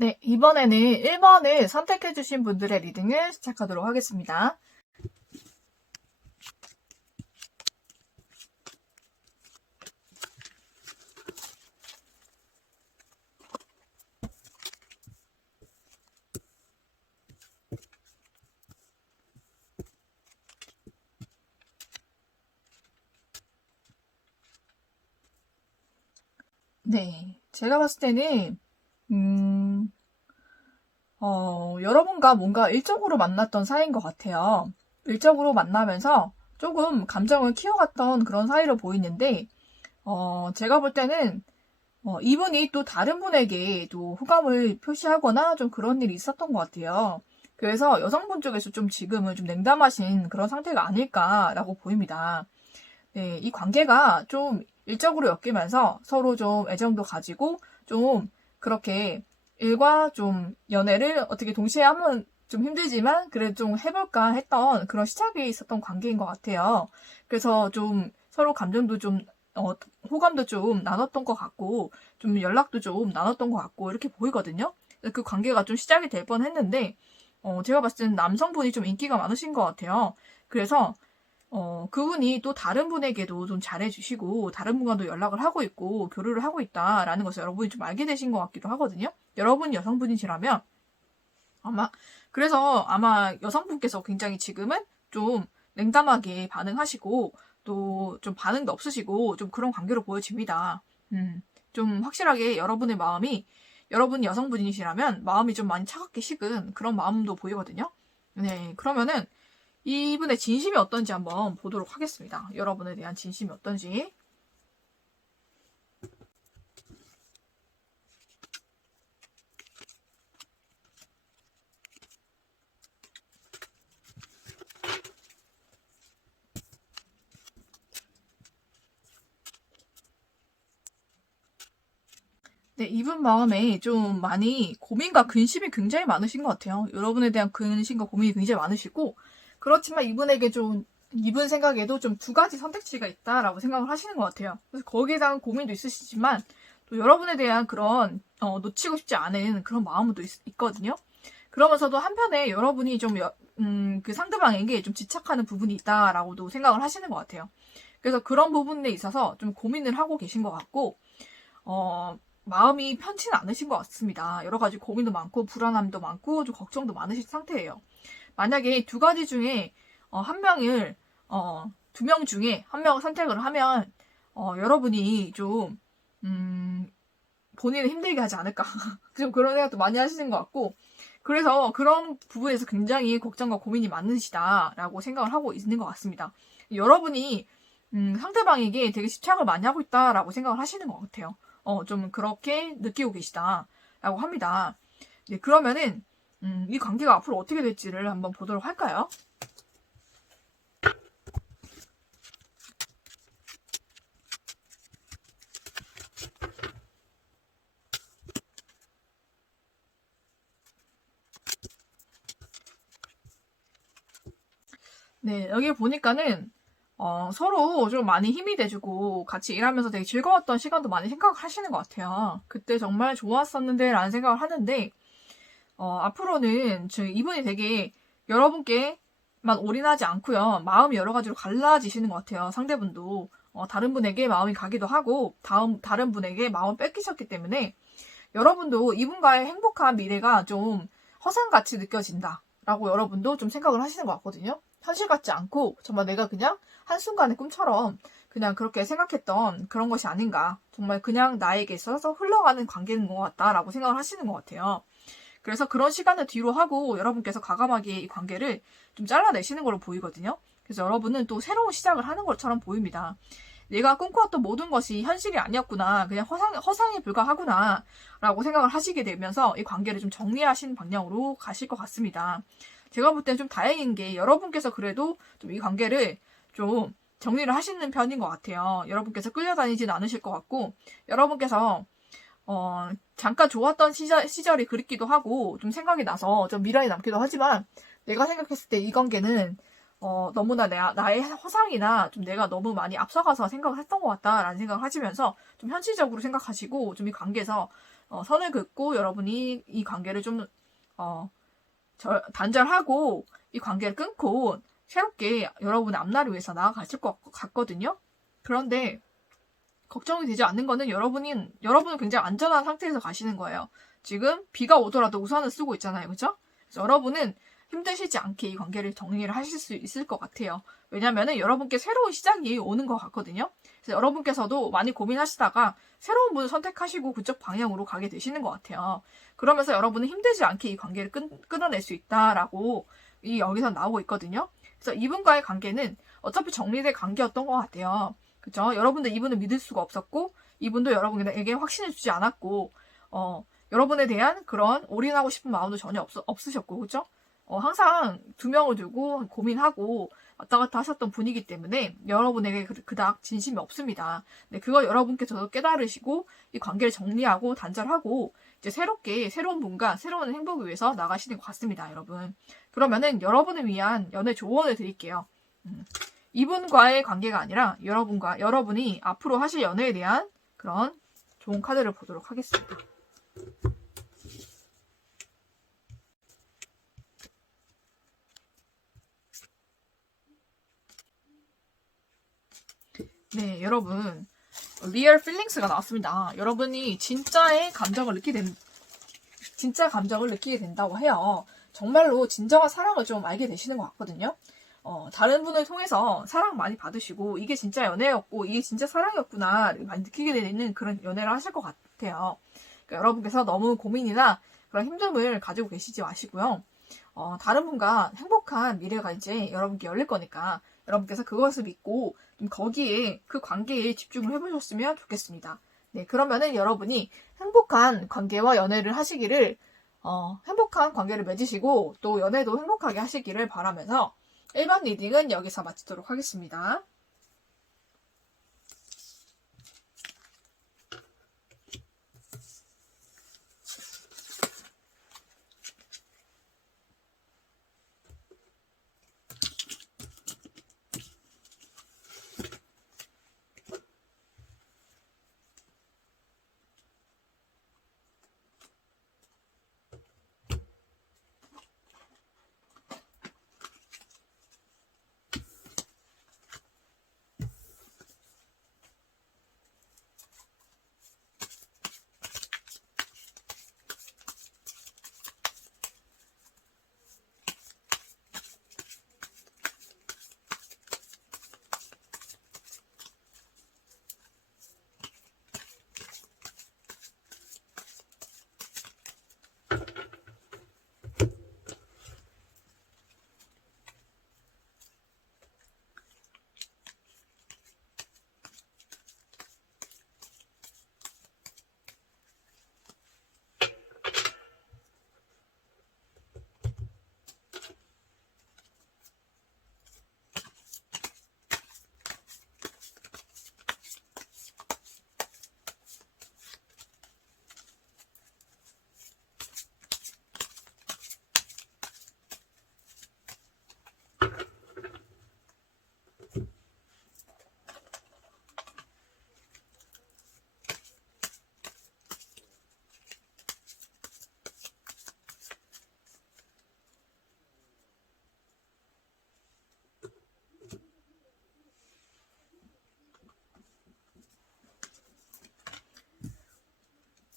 네, 이번에는 1번을 선택해주신 분들의 리딩을 시작하도록 하겠습니다. 네, 제가 봤을 때는 여러분과 뭔가 일적으로 만났던 사이인 것 같아요. 일적으로 만나면서 조금 감정을 키워갔던 그런 사이로 보이는데, 제가 볼 때는 이분이 또 다른 분에게 또 호감을 표시하거나 좀 그런 일이 있었던 것 같아요. 그래서 여성분 쪽에서 좀 지금은 좀 냉담하신 그런 상태가 아닐까라고 보입니다. 네, 이 관계가 좀 일적으로 엮이면서 서로 좀 애정도 가지고 좀 그렇게 일과 좀 연애를 어떻게 동시에 하면 좀 힘들지만 그래도 좀 해볼까 했던 그런 시작이 있었던 관계인 것 같아요. 그래서 좀 서로 감정도 좀 호감도 좀 나눴던 것 같고 좀 연락도 좀 나눴던 것 같고 이렇게 보이거든요. 그 관계가 좀 시작이 될 뻔했는데 제가 봤을 때는 남성분이 좀 인기가 많으신 것 같아요. 그래서 그분이 또 다른 분에게도 좀 잘해주시고, 다른 분과도 연락을 하고 있고, 교류를 하고 있다라는 것을 여러분이 좀 알게 되신 것 같기도 하거든요. 여러분 여성분이시라면, 아마, 그래서 아마 여성분께서 굉장히 지금은 좀 냉담하게 반응하시고, 또 좀 반응도 없으시고, 좀 그런 관계로 보여집니다. 좀 확실하게 여러분의 마음이, 여러분 여성분이시라면 마음이 좀 많이 차갑게 식은 그런 마음도 보이거든요. 네, 그러면은, 이분의 진심이 어떤지 한번 보도록 하겠습니다. 여러분에 대한 진심이 어떤지. 네, 이분 마음에 좀 많이 고민과 근심이 굉장히 많으신 것 같아요. 여러분에 대한 근심과 고민이 굉장히 많으시고, 그렇지만 이분에게 좀, 이분 생각에도 좀 두 가지 선택지가 있다라고 생각을 하시는 것 같아요. 그래서 거기에 대한 고민도 있으시지만, 또 여러분에 대한 그런, 놓치고 싶지 않은 그런 마음도 있거든요. 그러면서도 한편에 여러분이 좀, 그 상대방에게 좀 집착하는 부분이 있다라고도 생각을 하시는 것 같아요. 그래서 그런 부분에 있어서 좀 고민을 하고 계신 것 같고, 마음이 편치는 않으신 것 같습니다. 여러 가지 고민도 많고, 불안함도 많고, 좀 걱정도 많으신 상태예요. 만약에 두 가지 중에, 한 명을, 두 명 중에 한 명을 선택을 하면, 여러분이 좀, 본인을 힘들게 하지 않을까. 좀 그런 생각도 많이 하시는 것 같고, 그래서 그런 부분에서 굉장히 걱정과 고민이 많으시다라고 생각을 하고 있는 것 같습니다. 여러분이 상대방에게 되게 집착을 많이 하고 있다라고 생각을 하시는 것 같아요. 좀 그렇게 느끼고 계시다라고 합니다. 네, 그러면은 이 관계가 앞으로 어떻게 될지를 한번 보도록 할까요? 네, 여기 보니까는 서로 좀 많이 힘이 돼주고 같이 일하면서 되게 즐거웠던 시간도 많이 생각하시는 것 같아요. 그때 정말 좋았었는데 라는 생각을 하는데 앞으로는 이분이 되게 여러분께만 올인하지 않고요. 마음이 여러 가지로 갈라지시는 것 같아요. 상대분도. 다른 분에게 마음이 가기도 하고, 다른 분에게 마음을 뺏기셨기 때문에 여러분도 이분과의 행복한 미래가 좀 허상같이 느껴진다. 라고 여러분도 좀 생각을 하시는 것 같거든요. 현실 같지 않고, 정말 내가 그냥 한순간의 꿈처럼 그냥 그렇게 생각했던 그런 것이 아닌가. 정말 그냥 나에게 있어서 흘러가는 관계인 것 같다라고 생각을 하시는 것 같아요. 그래서 그런 시간을 뒤로 하고 여러분께서 과감하게 이 관계를 좀 잘라내시는 걸로 보이거든요. 그래서 여러분은 또 새로운 시작을 하는 것처럼 보입니다. 내가 꿈꿔왔던 모든 것이 현실이 아니었구나. 그냥 허상에 불과하구나. 라고 생각을 하시게 되면서 이 관계를 좀 정리하시는 방향으로 가실 것 같습니다. 제가 볼 때는 좀 다행인 게 여러분께서 그래도 좀 이 관계를 좀 정리를 하시는 편인 것 같아요. 여러분께서 끌려다니진 않으실 것 같고, 여러분께서 잠깐 좋았던 시절이 그립기도 하고, 좀 생각이 나서 좀 미련이 남기도 하지만, 내가 생각했을 때 이 관계는, 너무나 나의 허상이나 좀 내가 너무 많이 앞서가서 생각을 했던 것 같다라는 생각을 하시면서, 좀 현실적으로 생각하시고, 좀 이 관계에서 선을 긋고 여러분이 이 관계를 좀 단절하고 이 관계를 끊고 새롭게 여러분의 앞날을 위해서 나아가실 것 같거든요. 그런데 걱정이 되지 않는 거는 여러분은 굉장히 안전한 상태에서 가시는 거예요. 지금 비가 오더라도 우산을 쓰고 있잖아요. 그죠? 그래서 여러분은 힘드시지 않게 이 관계를 정리를 하실 수 있을 것 같아요. 왜냐면은 여러분께 새로운 시작이 오는 것 같거든요. 그래서 여러분께서도 많이 고민하시다가 새로운 분을 선택하시고 그쪽 방향으로 가게 되시는 것 같아요. 그러면서 여러분은 힘들지 않게 이 관계를 끊어낼 수 있다라고 여기서 나오고 있거든요. 그래서 이분과의 관계는 어차피 정리될 관계였던 것 같아요. 그죠? 여러분도 이분을 믿을 수가 없었고, 이분도 여러분에게 확신을 주지 않았고, 여러분에 대한 그런 올인하고 싶은 마음도 전혀 없으셨고, 그죠? 항상 두 명을 두고 고민하고 왔다 갔다 하셨던 분이기 때문에 여러분에게 그닥 진심이 없습니다. 네, 그거 여러분께서도 깨달으시고 이 관계를 정리하고 단절하고 이제 새로운 분과 새로운 행복을 위해서 나가시는 것 같습니다, 여러분. 그러면은 여러분을 위한 연애 조언을 드릴게요. 이분과의 관계가 아니라 여러분이 앞으로 하실 연애에 대한 그런 좋은 카드를 보도록 하겠습니다. 네, 여러분. 리얼 필링스가 나왔습니다. 여러분이 진짜 감정을 느끼게 된다고 해요. 정말로 진정한 사랑을 좀 알게 되시는 것 같거든요. 다른 분을 통해서 사랑 많이 받으시고 이게 진짜 연애였고 이게 진짜 사랑이었구나 많이 느끼게 되는 그런 연애를 하실 것 같아요. 그러니까 여러분께서 너무 고민이나 그런 힘듦을 가지고 계시지 마시고요. 다른 분과 행복한 미래가 이제 여러분께 열릴 거니까 여러분께서 그것을 믿고 좀 거기에 그 관계에 집중을 해보셨으면 좋겠습니다. 네, 그러면은 여러분이 행복한 관계와 연애를 하시기를 행복한 관계를 맺으시고 또 연애도 행복하게 하시기를 바라면서 1번 리딩은 여기서 마치도록 하겠습니다.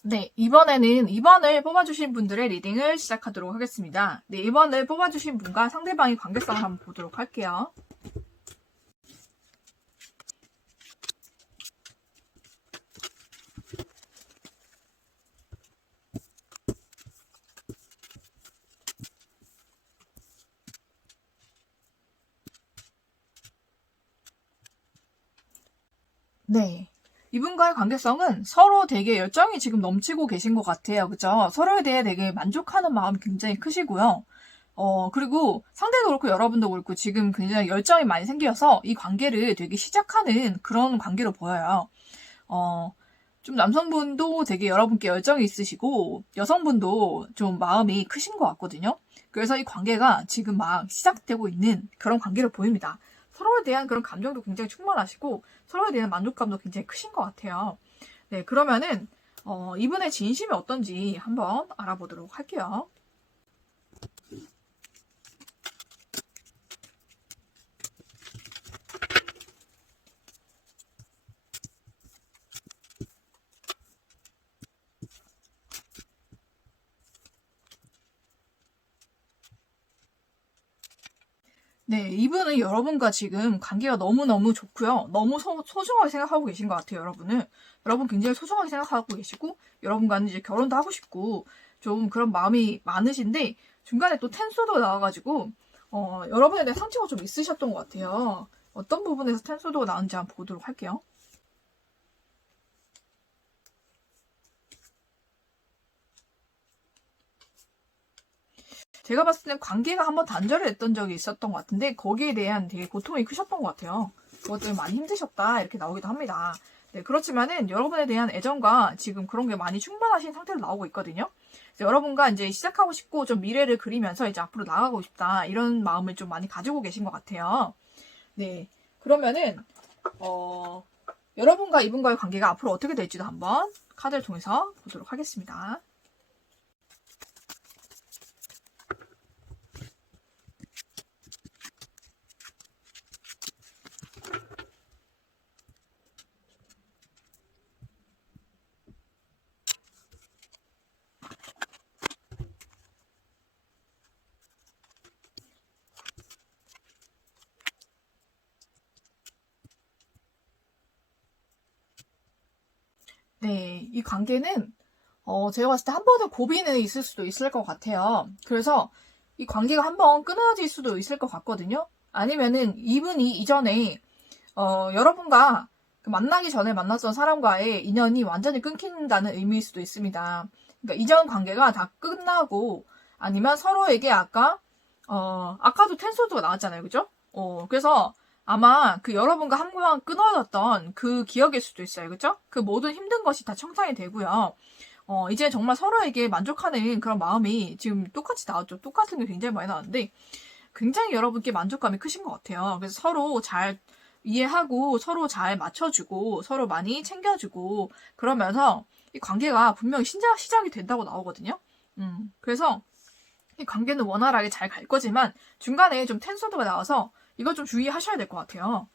네, 이번에는 2번을 뽑아주신 분들의 리딩을 시작하도록 하겠습니다. 네, 2번을 뽑아주신 분과 상대방의 관계성을 한번 보도록 할게요. 네. 이분과의 관계성은 서로 되게 열정이 지금 넘치고 계신 것 같아요. 그죠? 서로에 대해 되게 만족하는 마음이 굉장히 크시고요. 그리고 상대도 그렇고 여러분도 그렇고 지금 굉장히 열정이 많이 생겨서 이 관계를 되게 시작하는 그런 관계로 보여요. 좀 남성분도 되게 여러분께 열정이 있으시고 여성분도 좀 마음이 크신 것 같거든요. 그래서 이 관계가 지금 막 시작되고 있는 그런 관계로 보입니다. 서로에 대한 그런 감정도 굉장히 충만하시고 서로에 대한 만족감도 굉장히 크신 것 같아요. 네, 그러면은 이분의 진심이 어떤지 한번 알아보도록 할게요. 네, 이분은 여러분과 지금 관계가 너무너무 좋고요. 너무 소중하게 생각하고 계신 것 같아요, 여러분은. 여러분 굉장히 소중하게 생각하고 계시고, 여러분과는 이제 결혼도 하고 싶고, 좀 그런 마음이 많으신데, 중간에 또 텐소도 나와가지고, 여러분에 대한 상처가 좀 있으셨던 것 같아요. 어떤 부분에서 텐소도가 나온지 한번 보도록 할게요. 제가 봤을 때는 관계가 한번 단절이 됐던 적이 있었던 것 같은데 거기에 대한 되게 고통이 크셨던 것 같아요. 그것 때문에 많이 힘드셨다 이렇게 나오기도 합니다. 네, 그렇지만은 여러분에 대한 애정과 지금 그런 게 많이 충만하신 상태로 나오고 있거든요. 여러분과 이제 시작하고 싶고 좀 미래를 그리면서 이제 앞으로 나가고 싶다 이런 마음을 좀 많이 가지고 계신 것 같아요. 네, 그러면은 여러분과 이분과의 관계가 앞으로 어떻게 될지도 한번 카드를 통해서 보도록 하겠습니다. 네, 이 관계는 제가 봤을 때 한 번의 고비는 있을 수도 있을 것 같아요. 그래서 이 관계가 한 번 끊어질 수도 있을 것 같거든요. 아니면은 이분이 이전에 여러분과 그 만나기 전에 만났던 사람과의 인연이 완전히 끊긴다는 의미일 수도 있습니다. 그러니까 이전 관계가 다 끝나고 아니면 서로에게 아까도 텐소드가 나왔잖아요. 그죠? 그래서 아마 그 여러분과 한 번 끊어졌던 그 기억일 수도 있어요. 그죠? 그 모든 힘든 것이 다 청산이 되고요. 이제 정말 서로에게 만족하는 그런 마음이 지금 똑같이 나왔죠. 똑같은 게 굉장히 많이 나왔는데 굉장히 여러분께 만족감이 크신 것 같아요. 그래서 서로 잘 이해하고 서로 잘 맞춰주고 서로 많이 챙겨주고 그러면서 이 관계가 분명히 시작이 된다고 나오거든요. 그래서 이 관계는 원활하게 잘 갈 거지만 중간에 좀 텐소드가 나와서 이거 좀 주의하셔야 될 것 같아요.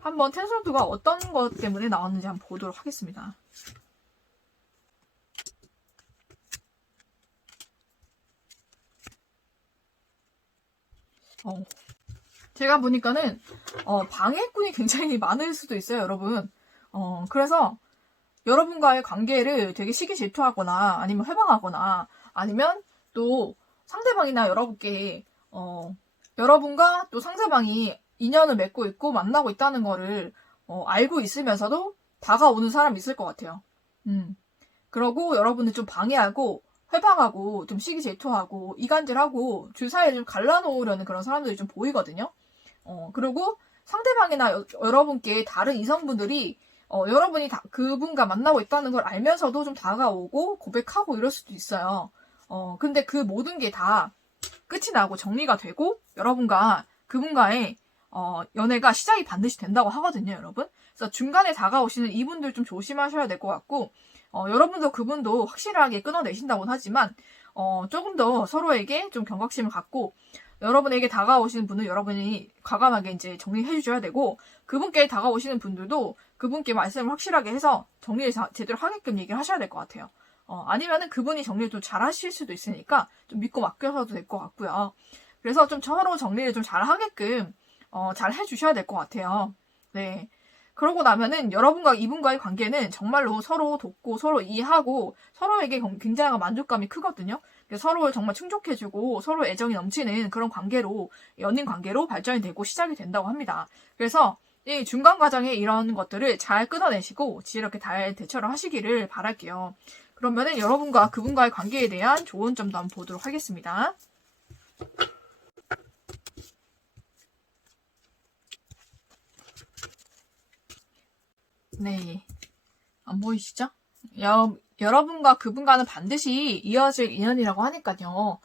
한번 텐소드가 어떤 것 때문에 나왔는지 한번 보도록 하겠습니다. 제가 보니까는 방해꾼이 굉장히 많을 수도 있어요, 여러분. 그래서 여러분과의 관계를 되게 시기 질투하거나 아니면 회방하거나 아니면 또 상대방이나 여러분께 여러분과 또 상대방이 인연을 맺고 있고 만나고 있다는 거를 알고 있으면서도 다가오는 사람이 있을 것 같아요. 그러고 여러분을 좀 방해하고 회방하고 좀 시기 질투하고 이간질하고 주사위를 좀 갈라놓으려는 그런 사람들이 좀 보이거든요. 그리고 상대방이나 여러분께 다른 이성분들이 여러분이 그분과 만나고 있다는 걸 알면서도 좀 다가오고 고백하고 이럴 수도 있어요. 근데 그 모든 게 다 끝이 나고 정리가 되고 여러분과 그분과의 연애가 시작이 반드시 된다고 하거든요, 여러분. 그래서 중간에 다가오시는 이분들 좀 조심하셔야 될 것 같고 여러분도 그분도 확실하게 끊어내신다고는 하지만 조금 더 서로에게 좀 경각심을 갖고 여러분에게 다가오시는 분은 여러분이 과감하게 이제 정리해 주셔야 되고 그분께 다가오시는 분들도 그분께 말씀을 확실하게 해서 정리를 제대로 하게끔 얘기를 하셔야 될 것 같아요. 아니면은 그분이 정리를 좀 잘 하실 수도 있으니까 좀 믿고 맡겨서도 될 것 같고요. 그래서 좀 서로 정리를 좀 잘 하게끔 잘 해주셔야 될 것 같아요. 네. 그러고 나면은 여러분과 이분과의 관계는 정말로 서로 돕고 서로 이해하고 서로에게 굉장한 만족감이 크거든요. 서로를 정말 충족해주고 서로 애정이 넘치는 그런 관계로 연인 관계로 발전이 되고 시작이 된다고 합니다. 그래서 이 중간 과정에 이런 것들을 잘 끊어내시고 지혜롭게 잘 대처를 하시기를 바랄게요. 그러면은 여러분과 그분과의 관계에 대한 좋은 점도 한번 보도록 하겠습니다. 네. 안 보이시죠? 여러분과 그분과는 반드시 이어질 인연이라고 하니까요.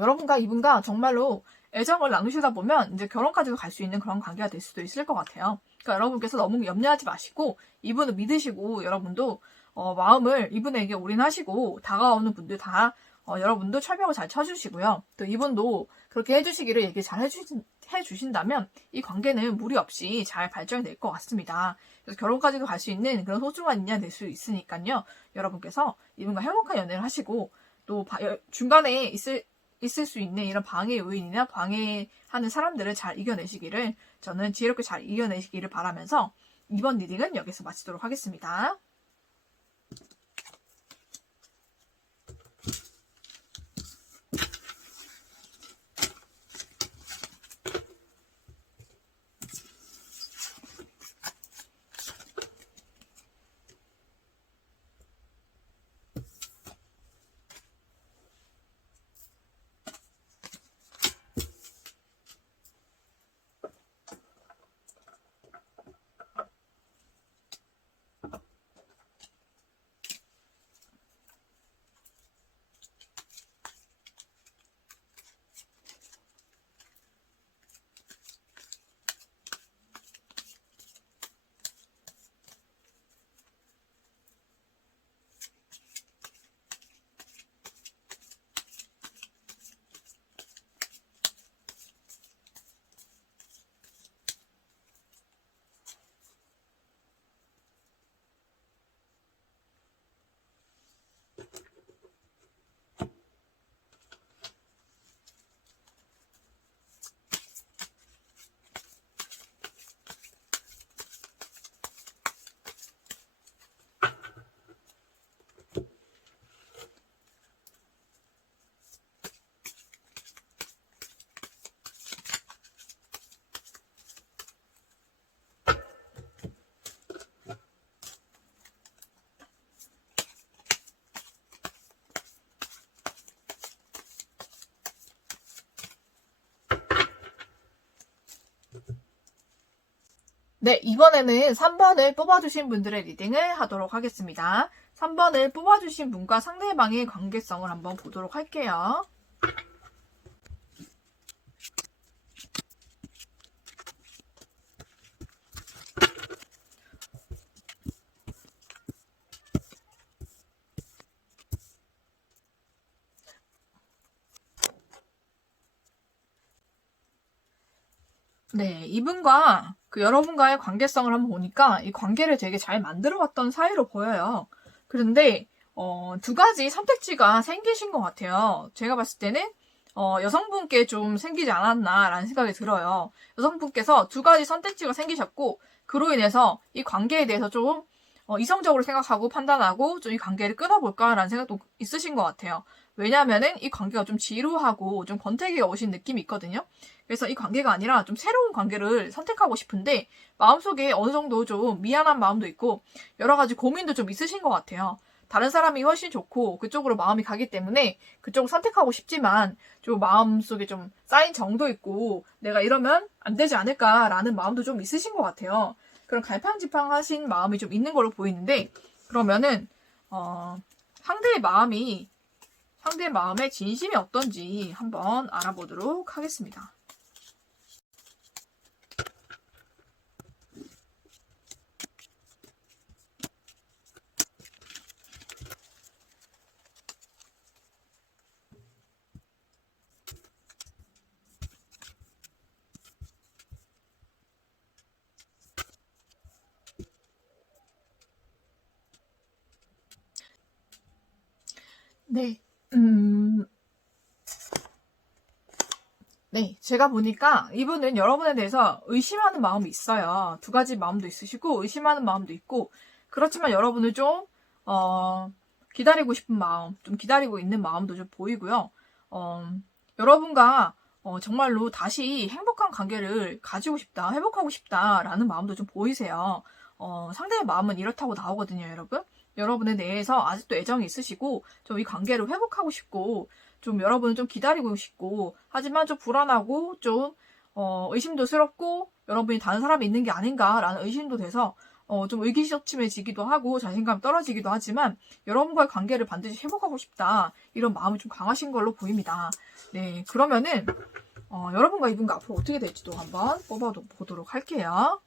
여러분과 이분과 정말로 애정을 나누시다 보면 이제 결혼까지도 갈 수 있는 그런 관계가 될 수도 있을 것 같아요. 그러니까 여러분께서 너무 염려하지 마시고 이분을 믿으시고 여러분도 마음을 이분에게 올인하시고 다가오는 분들 다 여러분도 철벽을 잘 쳐주시고요. 또 이분도 그렇게 해주시기를 얘기 잘 해주신다면 이 관계는 무리 없이 잘 발전이 될 것 같습니다. 그래서 결혼까지도 갈 수 있는 그런 소중한 인연이 될 수 있으니까요. 여러분께서 이분과 행복한 연애를 하시고 또 중간에 있을 수 있는 이런 방해 요인이나 방해하는 사람들을 잘 이겨내시기를 저는 지혜롭게 잘 이겨내시기를 바라면서 이번 리딩은 여기서 마치도록 하겠습니다. 네, 이번에는 3번을 뽑아주신 분들의 리딩을 하도록 하겠습니다. 3번을 뽑아주신 분과 상대방의 관계성을 한번 보도록 할게요. 네, 이분과 여러분과의 관계성을 한번 보니까 이 관계를 되게 잘 만들어갔던 사이로 보여요. 그런데 두 가지 선택지가 생기신 것 같아요. 제가 봤을 때는 여성분께 좀 생기지 않았나라는 생각이 들어요. 여성분께서 두 가지 선택지가 생기셨고 그로 인해서 이 관계에 대해서 좀 이성적으로 생각하고 판단하고 좀 이 관계를 끊어볼까라는 생각도 있으신 것 같아요. 왜냐면은 이 관계가 좀 지루하고 좀 권태기가 오신 느낌이 있거든요. 그래서 이 관계가 아니라 좀 새로운 관계를 선택하고 싶은데 마음속에 어느 정도 좀 미안한 마음도 있고 여러 가지 고민도 좀 있으신 것 같아요. 다른 사람이 훨씬 좋고 그쪽으로 마음이 가기 때문에 그쪽을 선택하고 싶지만 좀 마음속에 좀 쌓인 정도 있고 내가 이러면 안 되지 않을까라는 마음도 좀 있으신 것 같아요. 그런 갈팡질팡하신 마음이 좀 있는 걸로 보이는데 그러면은 상대의 마음의 진심이 어떤지 한번 알아보도록 하겠습니다. 네, 네, 제가 보니까 이분은 여러분에 대해서 의심하는 마음이 있어요. 두 가지 마음도 있으시고 의심하는 마음도 있고 그렇지만 여러분을 좀 기다리고 싶은 마음, 좀 기다리고 있는 마음도 좀 보이고요. 여러분과 정말로 다시 행복한 관계를 가지고 싶다, 회복하고 싶다라는 마음도 좀 보이세요. 상대의 마음은 이렇다고 나오거든요, 여러분. 여러분에 대해서 아직도 애정이 있으시고 좀 이 관계를 회복하고 싶고 좀 여러분을 좀 기다리고 싶고 하지만 좀 불안하고 좀 의심도스럽고 여러분이 다른 사람이 있는 게 아닌가라는 의심도 돼서 좀 의기소침해지기도 하고 자신감 떨어지기도 하지만 여러분과의 관계를 반드시 회복하고 싶다 이런 마음이 좀 강하신 걸로 보입니다. 네, 그러면은 여러분과 이분과 앞으로 어떻게 될지도 한번 뽑아보도록 할게요.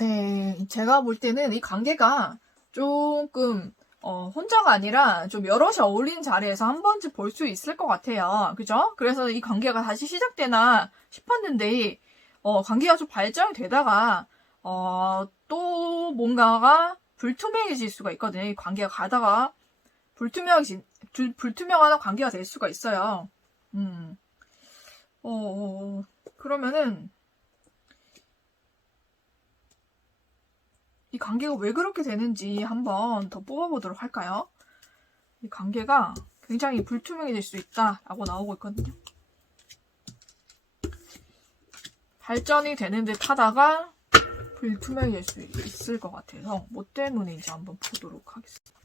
네, 제가 볼 때는 이 관계가 조금 혼자가 아니라 좀 여럿이 어울리는 자리에서 한 번쯤 볼 수 있을 것 같아요. 그죠? 그래서 이 관계가 다시 시작되나 싶었는데, 관계가 좀 발전이 되다가, 또 뭔가가 불투명해질 수가 있거든요. 이 관계가 가다가 불투명한 관계가 될 수가 있어요. 음, 그러면은, 이 관계가 왜 그렇게 되는지 한번 더 뽑아보도록 할까요? 이 관계가 굉장히 불투명해질 수 있다라고 나오고 있거든요. 발전이 되는 듯 하다가 불투명해질 수 있을 것 같아서 뭐 때문인지 한번 보도록 하겠습니다.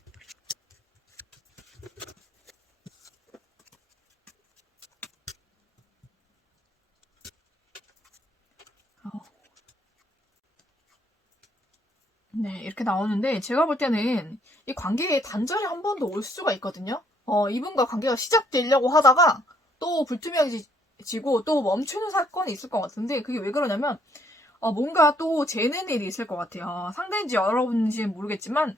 네, 이렇게 나오는데 제가 볼 때는 이 관계에 단절이 한 번 더 올 수가 있거든요. 이분과 관계가 시작되려고 하다가 또 불투명해지고 또 멈추는 사건이 있을 것 같은데 그게 왜 그러냐면 뭔가 또 재는 일이 있을 것 같아요. 상대인지 여러분인지는 모르겠지만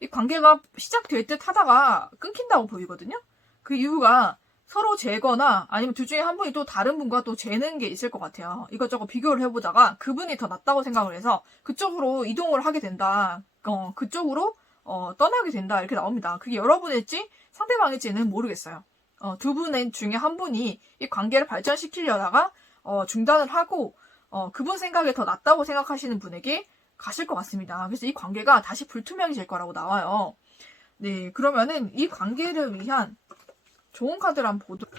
이 관계가 시작될 듯 하다가 끊긴다고 보이거든요. 그 이유가 서로 재거나 아니면 둘 중에 한 분이 또 다른 분과 또 재는 게 있을 것 같아요. 이것저것 비교를 해보다가 그분이 더 낫다고 생각을 해서 그쪽으로 이동을 하게 된다. 그쪽으로 떠나게 된다. 이렇게 나옵니다. 그게 여러분일지 상대방일지는 모르겠어요. 두 분 중에 한 분이 이 관계를 발전시키려다가 중단을 하고 그분 생각에 더 낫다고 생각하시는 분에게 가실 것 같습니다. 그래서 이 관계가 다시 불투명해질 거라고 나와요. 네, 그러면은 이 관계를 위한 좋은 카드를 한번 보도록.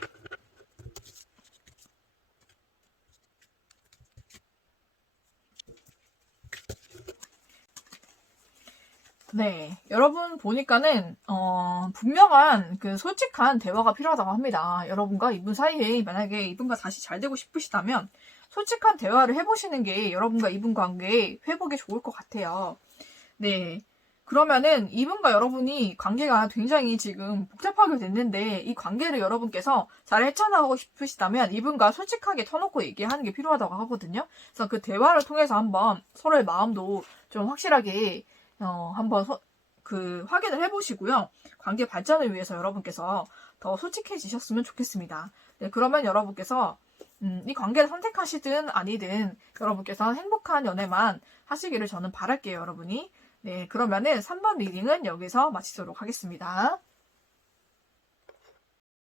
네, 여러분 보니까는 분명한 그 솔직한 대화가 필요하다고 합니다. 여러분과 이분 사이에 만약에 이분과 다시 잘 되고 싶으시다면 솔직한 대화를 해보시는 게 여러분과 이분 관계 회복에 좋을 것 같아요. 네. 그러면은 이분과 여러분이 관계가 굉장히 지금 복잡하게 됐는데 이 관계를 여러분께서 잘 헤쳐나가고 싶으시다면 이분과 솔직하게 터놓고 얘기하는 게 필요하다고 하거든요. 그래서 그 대화를 통해서 한번 서로의 마음도 좀 확실하게 한번 확인을 해보시고요. 관계 발전을 위해서 여러분께서 더 솔직해지셨으면 좋겠습니다. 네, 그러면 여러분께서 이 관계를 선택하시든 아니든 여러분께서 행복한 연애만 하시기를 저는 바랄게요, 여러분이. 네, 그러면은 3번 리딩은 여기서 마치도록 하겠습니다.